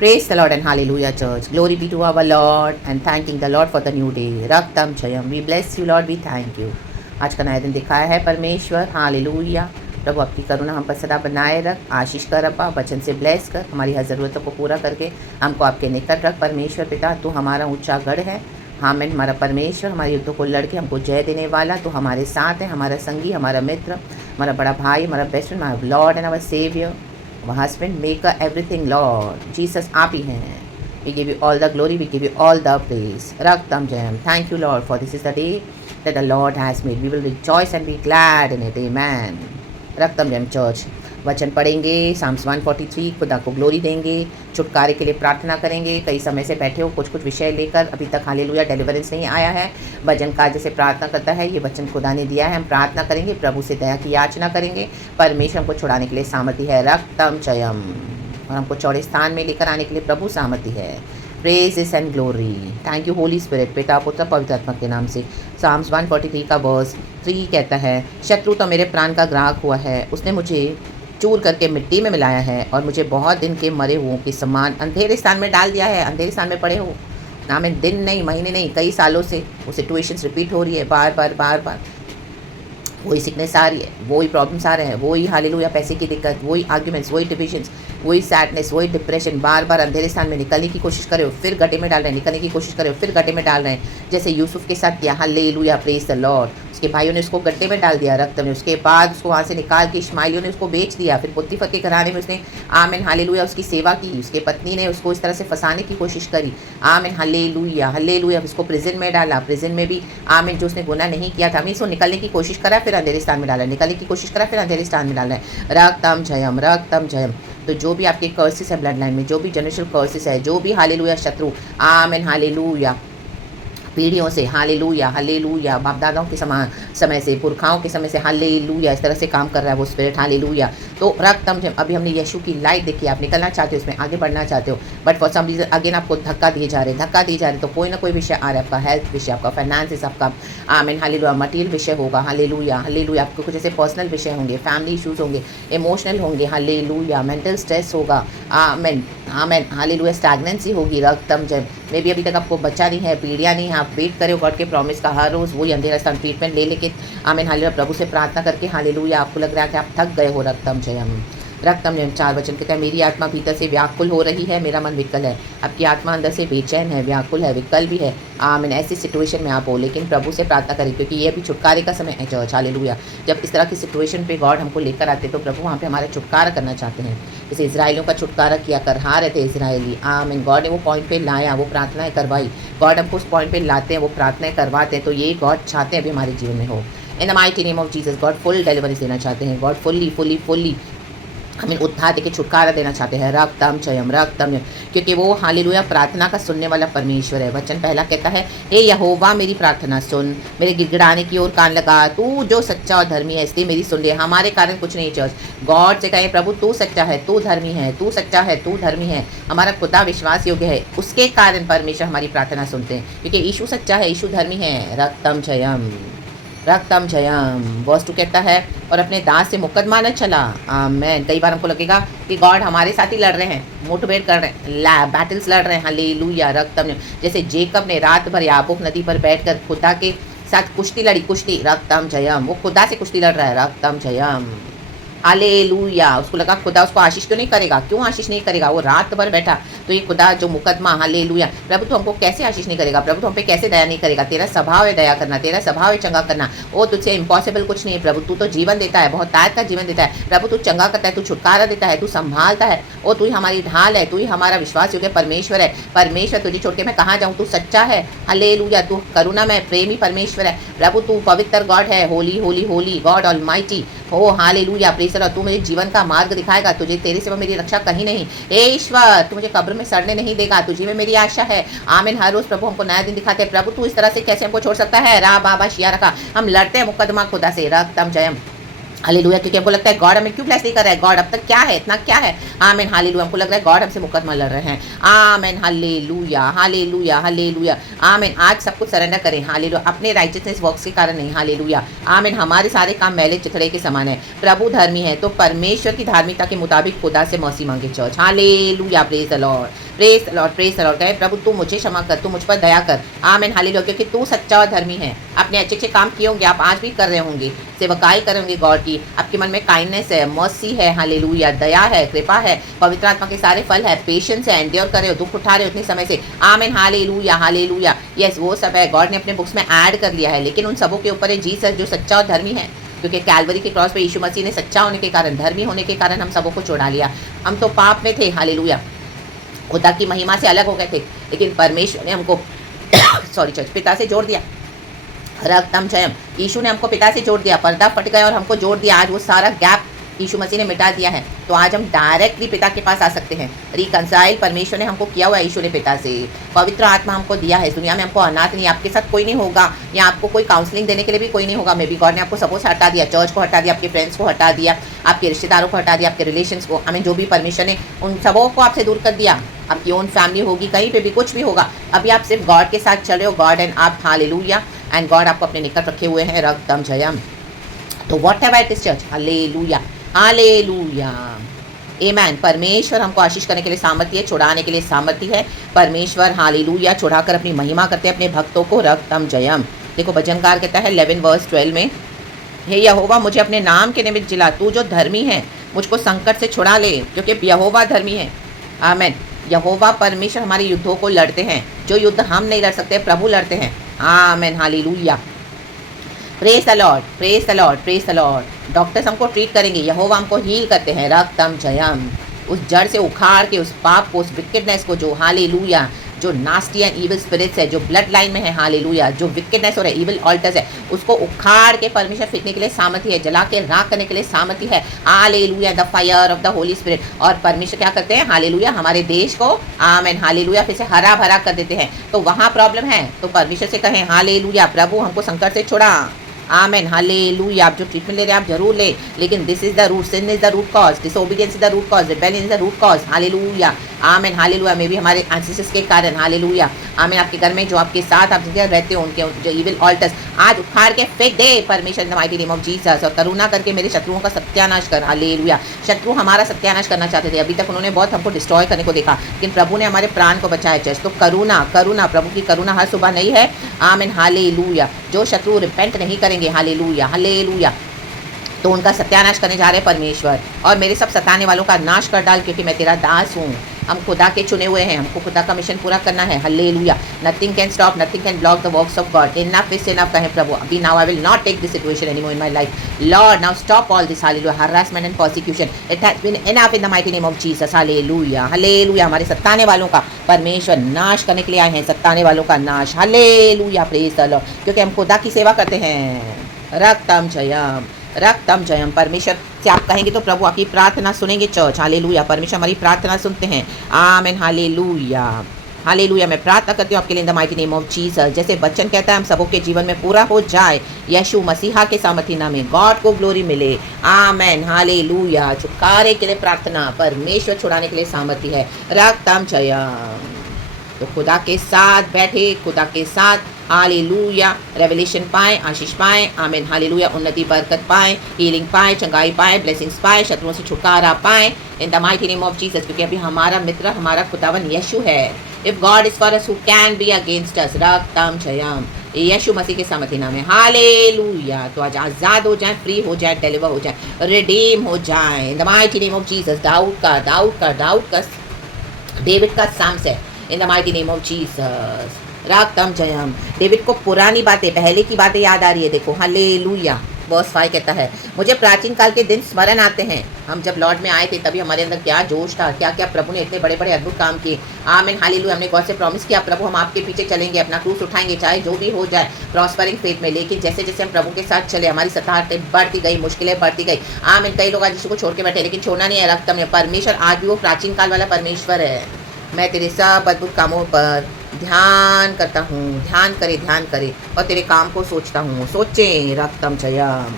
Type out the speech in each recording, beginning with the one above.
Praise the Lord and hallelujah, church. Glory be to our Lord and thanking the Lord for the new day. Raktam Chayam. We bless you, Lord. We thank you. आज का नया दिन दिखाया है परमेश्वर. Hallelujah. प्रभु आपकी करुणा हम पर सदा बनाए रख. आशीष कर अब्बा, वचन से ब्लेस कर, हमारी हर ज़रूरतों को पूरा करके हमको आपके निकट रख. परमेश्वर पिता, तू हमारा ऊंचा गढ़ है. हामिन, हमारा परमेश्वर, हमारे युद्धों को लड़के हमको जय देने वाला. तो हमारे साथ है, हमारा संगी, हमारा मित्र, हमारा बड़ा भाई, हमारा बेस्ट फ्रेंड, हमारा lord and our saviour, our husband, maker, everything, Lord. Jesus, आप ही हैं. We give you all the glory, we give you all the praise. Raktam Jayam. Thank you, Lord, for this is the day that the Lord has made. We will rejoice and be glad in it. Amen. Raktam Jayam Church. वचन पढ़ेंगे, Sam's 143, खुदा को glory देंगे, छुटकारे के लिए प्रार्थना करेंगे. कई समय से बैठे हो कुछ विषय लेकर, अभी तक हालेलुया डिलीवरेंस नहीं आया है. भजन का जैसे प्रार्थना करता है, ये वचन खुदा ने दिया है, हम प्रार्थना करेंगे, प्रभु से दया की याचना करेंगे. परमेश्वर हमको छुड़ाने के लिए सामर्थ्य है. रक्तम चयम, और हमको चौड़े स्थान में लेकर आने के लिए प्रभु सामर्थ्य है. प्रेज इस and glory. Thank you Holi spirit. पिता पुत्र पवित्र आत्मा के नाम से. साम्स 143 का वर्स 3 कहता है, शत्रु तो मेरे प्राण का ग्राहक हुआ है, उसने मुझे चूर करके मिट्टी में मिलाया है और मुझे बहुत दिन के मरे हुओं के समान अंधेरे स्थान में डाल दिया है. अंधेरे स्थान में पड़े हो ना, मैं दिन नहीं, महीने नहीं, कई सालों से वो सिचुएशंस रिपीट हो रही है, बार बार बार बार वही सिकनेस आ रही है, वही प्रॉब्लम्स आ रहे हैं, वही हालेलुया पैसे की दिक्कत, वही आर्ग्यूमेंट्स, वही डिविजन्स, वही सैडनेस, वही डिप्रेशन. बार बार अंधेरे स्थान में निकलने की कोशिश करे हो, फिर गड्ढे में डाल रहे हैं, निकलने की कोशिश करे हो, फिर गड्ढे में डाल रहे हैं. जैसे यूसुफ के साथ किया. Hallelujah, praise the Lord. उसके भाइयों ने उसको गड्ढे में डाल दिया रक्त में, उसके बाद उसको वहाँ से निकाल के इश्माइलियों ने उसको बेच दिया. फिर पुत्तीफर के घराने में उसने आमिन हालेलुया उसकी सेवा की. उसके पत्नी ने उसको इस तरह से फंसाने की कोशिश करी. Amini hallelujah hallelujah. उसको प्रिजन में डाला. प्रिजन में भी आमिन जो उसने गुनाह नहीं किया था, हमें उसको निकलने की कोशिश करा, फिर अंधेरे स्थान में डाला, निकलने की कोशिश करा, फिर अंधेरे स्थान में डाला है. रक्तम जयम, रक्तम जयम. तो जो भी आपके कर्सेस है ब्लड लाइन में, जो भी जनरेशनल कर्सेस है, जो भी हालेलुया शत्रु आमिन हालेलुया पीढ़ियों से हालेलुया हालेलुया बाप दादाओं के समय से, पुरखाओं के समय से हालेलुया इस तरह से काम कर रहा है वो स्पिरिट हालेलुया. तो रक्तम जब अभी हमने यीशु की लाइट देखी, आप निकलना चाहते हो, उसमें आगे बढ़ना चाहते हो, but for some reason again आपको धक्का दिए जा रहे हैं. तो कोई ना कोई विषय आ रहा है, आपका हेल्थ विषय, आपका फाइनेंसिस, आपका आमीन हालेलुया मटीरियल विषय होगा. Hallelujah hallelujah. आपको कुछ ऐसे पर्सनल विषय होंगे, फैमिली इशूज़ होंगे, इमोशनल होंगे. हालेलुया. मेंटल स्ट्रेस होगा. आमीन आमीन हालेलुया. स्टैग्नेंसी होगी. रक्तम जब मे भी अभी तक आपको बच्चा नहीं है, पीढ़ियाँ नहीं है, आप वेट करे हो गॉड के प्रॉमिस का हर रोज़ वही अंधेरा स्थान ट्रीटमेंट ले लेके आमीन हालेलुया प्रभु से प्रार्थना करके हालेलुया. आपको लग रहा है कि आप थक गए हो. रक्तम जयम, रक्तम जयम. 4 वचन कहता है, मेरी आत्मा भीतर से व्याकुल हो रही है, मेरा मन विकल है. आपकी आत्मा अंदर से बेचैन है, व्याकुल है, विकल भी है. आमीन. ऐसी सिचुएशन में आप हो, लेकिन प्रभु से प्रार्थना करें, क्योंकि ये अभी छुटकारे का समय है चर्च. हालेलुया. जब इस तरह की सिचुएशन पे गॉड हमको लेकर आते तो प्रभु वहाँ पे हमारा छुटकारा करना चाहते हैं. जैसे इजराइलियों का छुटकारा किया कर हार रहे थे इजराइली. आमीन. गॉड ने वो पॉइंट पे लाया, वो प्रार्थनाएं करवाई. गॉड हमको उस पॉइंट पे लाते हैं, वो प्रार्थनाएं करवाते हैं. तो ये गॉड चाहते हैं अभी हमारे जीवन में हो. इन the mighty name of Jesus God full deliverance देना चाहते हैं. गॉड फुल्ली फुल्ली फुल्ली हमें उद्धार देके छुटकारा देना चाहते हैं. रक्तम चयम, रक्तम, क्योंकि वो हालेलुया प्रार्थना का सुनने वाला परमेश्वर है. वचन पहला कहता है, हे यहोवा मेरी प्रार्थना सुन, मेरे गिड़गिड़ाने की ओर कान लगा, तू जो सच्चा और धर्मी है इसलिए मेरी सुन ले. हमारे कारण कुछ नहीं चर्च. गॉड से कहे, प्रभु तू सच्चा है, तू धर्मी है, तू सच्चा है, तू धर्मी है, हमारा खुदा विश्वास योग्य है. उसके कारण परमेश्वर हमारी प्रार्थना सुनते हैं, क्योंकि यीशु सच्चा है, यीशु धर्मी है. रक्तम जयम, रक्तम जयम. वर्स 2 कहता है, और अपने दास से मुकदमा न चला. आमेन. कई बार हमको लगेगा कि गॉड हमारे साथ ही लड़ रहे हैं, मोटिवेट कर रहे हैं, बैटल्स लड़ रहे हैं. हालेलुया. रक्तम, जैसे जेकब ने रात भर याबूक नदी पर बैठकर खुदा के साथ कुश्ती लड़ी. कुश्ती. रक्तम जयम. वो खुदा से कुश्ती लड़ रहा है. रक्तम जयम. हालेलुया. उसको लगा खुदा उसको आशीष क्यों नहीं करेगा, क्यों आशीष नहीं करेगा. वो रात भर बैठा, तो ये खुदा जो मुकदमा हालेलुया, प्रभु तो हमको कैसे आशीष नहीं करेगा, प्रभु तो हम पे कैसे दया नहीं करेगा. तेरा स्वभाव है दया करना, तेरा स्वभाव है चंगा करना. वो तुझसे इम्पॉसिबल कुछ नहीं है. प्रभु तू तो जीवन देता है, बहुत ताकत का जीवन देता है. प्रभु तू चंगा करता है, तू छुटकारा देता है, तू संभालता है. ओ तू ही हमारी ढाल है, तू ही हमारा विश्वास योग्य परमेश्वर है. परमेश्वर तुझे छोड़ के मैं कहाँ जाऊँ. तू सच्चा है. हालेलुया. तू करुणामय प्रेमी परमेश्वर है. प्रभु तू पवित्र गॉड है. होली होली होली गॉड ऑलमाइटी हो. हालेलुया. प्रेसर, तू मुझे जीवन का मार्ग दिखाएगा. तुझे तेरे सिवा मेरी रक्षा कहीं नहीं. हे ईश्वर, तू मुझे कब्र में सड़ने नहीं देगा. तुझे में मेरी आशा है. आमीन. हर रोज प्रभु हमको नया दिन दिखाते हैं. प्रभु तू इस तरह से कैसे हमको छोड़ सकता है. रा बाबा शिया रखा. हम लड़ते हैं मुकदमा खुदा से. रक्तम जयम. हालेलुया. क्योंकि हमको लगता है गॉड हमें क्यों ब्लेस नहीं कर रहा है, गॉड अब तक क्या है, इतना क्या है. आमीन. हालेलुया. हमको लग रहा है गॉड हमसे मुकदमा लड़ रहे हैं. आमीन. Hallelujah hallelujah hallelujah. आमीन. आज सब कुछ सरेंडर करें. हालेलुया. अपने राइचियसनेस वर्क्स के कारण नहीं. हालेलुया. आमीन. हमारे सारे काम मैले चिथड़े के समान है. प्रभु धर्मी है, तो परमेश्वर की धार्मिकता के मुताबिक खुदा से मौसी मांगे church. Hallelujah. Praise the Lord. Praise Lord, praise Lord. कहे प्रभु तू मुझे क्षमा कर, तू मुझ पर दया कर। आमीन, हालेलुया। क्योंकि तू सच्चा और धर्मी है। आपने अच्छे अच्छे काम किए होंगे, आप आज भी कर रहे होंगे, सेवकाई कर रहे होंगे गॉड की। आपके मन में काइंडनेस है, मर्सी है, हालेलुया, दया है, कृपा है, पवित्र आत्मा के सारे फल है, पेशेंस है, एंड्योर कर रहे हो, दुख उठा रहे हो इतने समय से। आमीन, हालेलुया, हालेलुया। यस, वो सब है, गॉड ने अपने बुक्स में ऐड कर लिया है। लेकिन उन सबों के ऊपर है जीसस जो सच्चा और धर्मी है, क्योंकि कैलवरी के क्रॉस पे यीशु मसीह ने सच्चा होने के कारण, धर्मी होने के कारण हम सबों को छुड़ा लिया। हम तो पाप में थे, हालेलुया, खुदा की महिमा से अलग हो गए थे, लेकिन परमेश्वर ने हमको सॉरी चर्च, पिता से जोड़ दिया। रक्तम जयम, यीशु ने हमको पिता से जोड़ दिया, पर्दा फट गया और हमको जोड़ दिया। आज वो सारा गैप यीशु मसीह ने मिटा दिया है, तो आज हम डायरेक्टली पिता के पास आ सकते हैं। रिकंसाइल परमेश्वर ने हमको किया हुआ है, यीशु ने पिता से। पवित्र आत्मा हमको दिया है। दुनिया में हमको अनाथ नहीं, आपके साथ कोई नहीं होगा, या आपको कोई काउंसलिंग देने के लिए भी कोई नहीं होगा। मे बी गॉड ने आपको सबको से हटा दिया, चर्च को हटा दिया, आपके फ्रेंड्स को हटा दिया, आपके रिश्तेदारों को हटा दिया, आपके रिलेशंस को, हमें जो भी परमेश्वर ने उन सबों को आपसे दूर कर दिया। आपकी ओन फैमिली होगी, कहीं पे भी कुछ भी होगा, अभी आप सिर्फ गॉड के साथ चल रहे हो, गॉड एंड आप, हालेलुया, एंड गॉड आपको अपने निकट रखे हुए हैं। रक्तम जयम। तो whatever it is church, hallelujah, hallelujah, amen. परमेश्वर हमको आशीष करने के लिए सामर्थ्य है, छुड़ाने के लिए सामर्थ्य है। परमेश्वर हालेलुया छुड़ाकर अपनी महिमा करते हैं अपने भक्तों को। रक्तम जयम। देखो भजनकार कहता है 11 वर्स 12 में, हे यहोवा मुझे अपने नाम के निमित्त जिला, तू जो धर्मी है मुझको संकट से छुड़ा ले, क्योंकि यहोवा धर्मी है। आमेन। यहोवा परमेश्वर हमारे युद्धों को लड़ते हैं, जो युद्ध हम नहीं लड़ सकते प्रभु लड़ते हैं। Amen, hallelujah, praise the Lord, praise the Lord, praise the Lord. Doctors हमको ट्रीट करेंगे, यहोवा हमको हील करते हैं। रक्तम जयम। उस जड़ से उखाड़ के उस पाप को, उस विकेडनेस को, जो हालेलुया, जो नास्टी एंड इविल स्पिरिट्स है, जो ब्लड लाइन में है, हालेलुया, जो विकेडनेस और इविल ऑल्टर्स है, उसको उखाड़ के परमेश्वर फेंकने के लिए सामर्थ्य है, जला के राख करने के लिए सामर्थ्य है। Hallelujah, the fire of the Holi spirit. और परमेश्वर क्या करते हैं, हालेलुया, हमारे देश को, आमेन, हालेलुया, फिर से हरा भरा कर देते हैं। तो वहाँ प्रॉब्लम है तो परमेश्वर से कहें, हालेलुया, प्रभु हमको संकट से छुड़ा। आमेन, हालेलुया। आप जो ट्रीटमेंट ले रहे हैं आप जरूर ले, लेकिन this is the root, sin is the root cause, disobedience is the root cause, rebellion is the root cause. Hallelujah, amen, hallelujah. मे भी हमारे एंसेस्टर्स के कारण, हालेलुया, आमेन। आपके घर में जो आपके साथ आप रहते हो, उनके जो इविल ऑल्टर्स आज उखाड़ के फेंक दे परमेश्वर इन the mighty name of Jesus. और करुणा करके मेरे शत्रुओं का सत्यानाश कर। हालेलुया। शत्रु हमारा सत्यानाश करना चाहते थे, अभी तक उन्होंने बहुत हमको डिस्ट्रॉय करने को देखा, लेकिन प्रभु ने हमारे प्राण को बचाया। चर्च तो करुणा, करुणा, प्रभु की करुणा हर सुबह नहीं है। आमेन, हालेलुया। जो शत्रु रिपेंट नहीं करेंगे, हालेलुया, हालेलुया, तो उनका सत्यानाश करने जा रहे हैं परमेश्वर। और मेरे सब सताने वालों का नाश कर डाल, क्योंकि मैं तेरा दास हूँ। हम खुदा के चुने हुए हैं, हमको खुदा का मिशन पूरा करना है। Hallelujah. Nothing can stop, nothing can block the works of God. Enough is enough कहें प्रभु, अभी now I will not take this situation anymore in my life. Lord now stop all this, hallelujah, harassment and persecution. It has been enough in the mighty name of Jesus. Hallelujah, hallelujah. हमारे सताने वालों का परमेश्वर नाश करने के लिए आए हैं, सताने वालों का नाश। Hallelujah, praise the Lord. क्योंकि हम खुदा की सेवा करते हैं। रक्तम जयम, रक्तम जयम। परमेश्वर से आप कहेंगे तो प्रभु आपकी प्रार्थना सुनेंगे। चर्च, हालेलुया, परमेश्वर हमारी प्रार्थना सुनते हैं। Amen, hallelujah, hallelujah. मैं प्रार्थना करती हूँ आपके लिए इन the mighty name of Jesus. जैसे वचन कहता है हम सबों के जीवन में पूरा हो जाए, यीशु मसीहा के सामर्थी नाम में गॉड को ग्लोरी मिले। आमेन, हालेलुया। छुटकारे के लिए प्रार्थना, परमेश्वर छुड़ाने के लिए सामर्थी है। रक्तम जयम। तो खुदा के साथ बैठे, खुदा के साथ, हालेलुया, रेवलेशन पाएँ, आशीष पाएँ। आमीन, हालेलुया। उन्नति बरकत पाएँ, हीलिंग पाएँ, चंगाई पाएँ, ब्लेसिंग्स पाएँ, शत्रुओं से छुटकारा पाएँ in the mighty name of Jesus. क्योंकि अभी हमारा मित्र, हमारा खुदावन यीशु है। If God is for us who can be against us. रक्तम जयम। यीशु मसीह के सामर्थी नाम है। हालेलुया। तो आज आज़ाद हो जाए, फ्री हो जाए, डिलीवर हो जाए, रिडीम हो जाए in the mighty name of Jesus. दाऊद का डेविड का साम्स है in the mighty name of Jesus. रागतम जयम। डेविड को पुरानी बातें, पहले की बातें याद आ रही है। देखो, हालेलुया। वर्स 5 कहता है, मुझे प्राचीन काल के दिन स्मरण आते हैं। हम जब लॉर्ड में आए थे तभी हमारे अंदर क्या जोश था, क्या क्या प्रभु ने इतने बड़े बड़े अद्भुत काम किए। आमीन, हालेलुया। हमने गॉड से प्रॉमिस किया, प्रभु हम आपके पीछे चलेंगे, अपना क्रूस उठाएंगे, चाहे जो भी हो जाए, प्रॉस्परिंग फेथ में। लेकिन जैसे जैसे हम प्रभु के साथ चले, हमारी सताहटें बढ़ती गई, मुश्किलें बढ़ती गई। आमीन। कई लोग आज यीशु को छोड़ के बैठे, लेकिन छोड़ना नहीं है। रक्तम परमेश्वर आज भी वो प्राचीन काल वाला परमेश्वर है। मैं तेरे सब अद्भुत कामों पर ध्यान करता हूँ। ध्यान करे और तेरे काम को सोचता हूँ। सोचे, रक्तम जयम।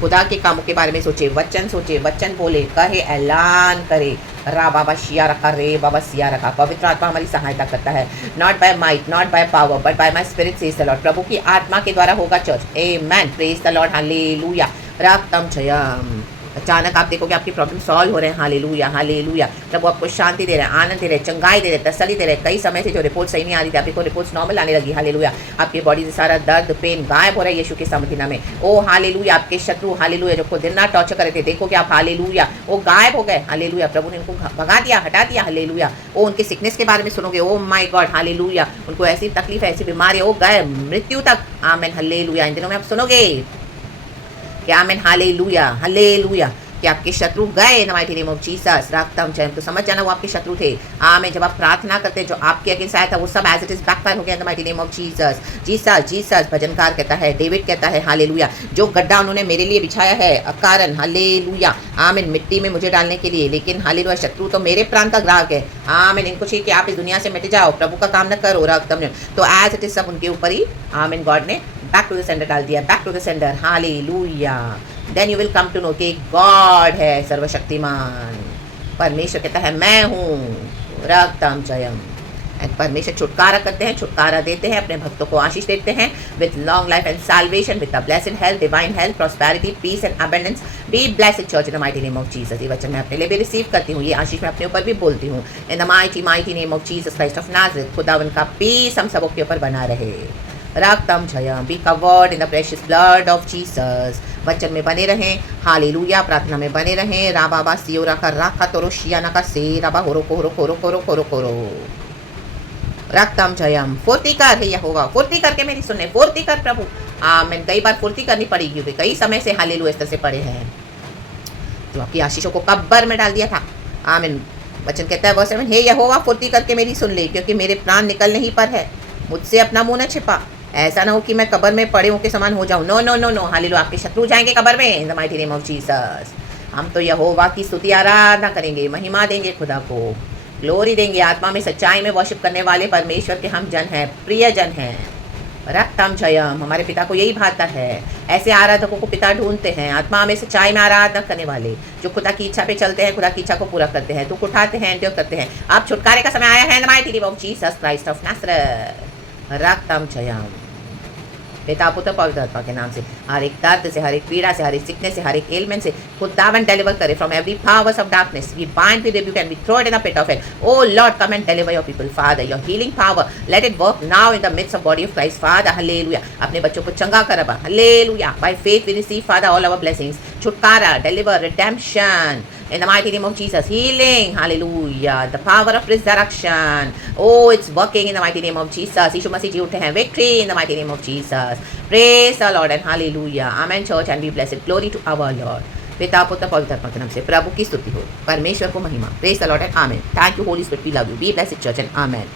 खुदा के कामों के बारे में सोचे, वचन बोले, कहे, ऐलान करे। रा बाबा शिया रखा, रे बाबा सिया रखा। पवित्र आत्मा हमारी सहायता करता है। Not by might, not by power, but by my spirit says the Lord. प्रभु की आत्मा के द्वारा होगा church. Amen, praise the Lord, hallelujah. रक्तम जयम। अचानक आप देखोगे आपकी प्रॉब्लम सॉल्व हो रहे हैं। Hallelujah, hallelujah. प्रभु आपको शांति दे रहे हैं, आनंद दे रहे हैं, चंगाई दे रहे हैं, तसल्ली दे रहे हैं। कई समय से जो रिपोर्ट सही नहीं आ रही थी, आपको रिपोर्ट्स नॉर्मल आने लगी। हालेलुया। आपकी बॉडी से सारा दर्द, पेन गायब हो रहा है यीशु के सामर्थ्य नाम में। ओ हालेलुया। आपके शत्रु हालेलुया जो को दिन रात टॉर्चर कर रहे थे, देखोगे आप हालेलुया वो गायब हो गए। हालेलुया। प्रभु ने उनको भगा दिया, हटा दिया। हालेलुया। ओ उनके सिकनेस के बारे में सुनोगे, ओ माय गॉड हालेलुया। उनको ऐसी तकलीफ, ऐसी बीमारी वो गए मृत्यु तक। आमेन, हालेलुया। इन दिनों में आप सुनोगे कि आमेन, हालेलुया, हालेलुया, कि आपके शत्रु गए in the mighty name of Jesus. रखतम जयम। तो समझ जाना वो आपके शत्रु थे। आमेन। जब आप प्रार्थना करते जो आपके अगेंस्ट आया था वो सब एज इट इज बैकफायर हो गया in the mighty name of Jesus. Jesus, Jesus. भजनकार कहता है, डेविड कहता है हालेलुया, जो गड्ढा उन्होंने मेरे लिए बिछाया है अकारण, हालेलुया, आमीन, मिट्टी में मुझे डालने के लिए, लेकिन हालेलुया शत्रु तो मेरे प्राण का ग्राहक है। आमीन। इनको चाहिए कि आप इस दुनिया से मिट जाओ, प्रभु का काम न करो। रखतम। तो एज इट इज सब उनके ऊपर ही आमीन गॉड ने बैक टू द सेंडर डाल दिया, back to the sender. Hallelujah. Then you will come to know कि गॉड है सर्वशक्तिमान। परमेश्वर कहता है मैं हूँ। रक्तम जयम। परमेश्वर छुटकारा करते हैं, छुटकारा देते हैं, अपने भक्तों को आशीष देते हैं with long life and salvation, with a blessed health, divine health, prosperity, peace and abundance. Be blessed church in the mighty name of Jesus. ये वचन मैं अपने लिए भी रिसीव करती हूँ, ये आशीष मैं अपने ऊपर भी बोलती हूँ। In the mighty mighty name of Jesus Christ of Nazareth. खुदावन का पीस हम सबों के ऊपर बना रहे। रक्तम जयम। Be covered in the precious blood of Jesus. वचन में बने रहें, हालेलुया, प्रार्थना में बने रहें। राबाबा सियोरा का राखा तोरो शियाना का से राबा होरो कोरो कोरो कोरो कोरो कोरो। रक्तम जयम। फुर्ती कर है यहोवा, फुर्ती करके मेरी सुनने, फुर्ती कर प्रभु। आमीन। कई बार फुर्ती करनी पड़ी क्योंकि कई समय से हालेलुया इस तरह से पड़े हैं जो आपकी आशीषों को कब्र में डाल दिया था। आमीन। वचन कहता है वर्स 7, हे यहोवा फुर्ती करके मेरी सुन ले, क्योंकि मेरे प्राण निकलने ही पर है। मुझसे अपना मुंह न छिपा, ऐसा ना हो कि मैं कब्र में पड़े के समान हो जाऊं। No no no no. Hallelujah. आपके शत्रु जाएंगे कब्र में in the mighty name of Jesus. हम तो यहोवा की स्तुति आराधना करेंगे, महिमा देंगे, खुदा को ग्लोरी देंगे। आत्मा में सच्चाई में वर्शिप करने वाले परमेश्वर के हम जन हैं, प्रिय जन हैं। रक्तम जयम। हमारे पिता को यही भाता है, ऐसे आराधकों को पिता ढूंढते हैं, आत्मा में सच्चाई में आराधना करने वाले जो खुदा की इच्छा पे चलते हैं, खुदा की इच्छा को पूरा करते हैं, दुख उठाते हैं, एंड्योर करते हैं। अब छुटकारे का समय आया है in the mighty name of Jesus Christ of Nazareth. रक्तम जयम। पिता पुत्र पवित्र आत्मा के नाम से हर एक दर्द से, हर एक पीड़ा से, हर एक सिकनेस से, हर एक एलिमेंट से खुदावन डिलीवर करे from every powers of darkness. We bind we rebuke and we throw it in the pit of hell. O Lord come and deliver your people father. Your healing power let it work now in the midst of body of Christ father. Hallelujah. अपने बच्चों को चंगा कर अब। Hallelujah. By faith we receive father all our blessings. छुटकारा, deliver, redemption in the mighty name of Jesus. Healing, hallelujah. The power of resurrection. Oh, it's working in the mighty name of Jesus. यीशु मसीह जी उठे हैं. Victory in the mighty name of Jesus. Praise the Lord and hallelujah. Amen church and be blessed. Glory to our Lord. पिता पुत्र पवित्र आत्मा के नाम से प्रभु की स्तुति हो, परमेश्वर को महिमा। Praise the Lord and amen. Thank you Holy Spirit. We love you. Be blessed church and amen.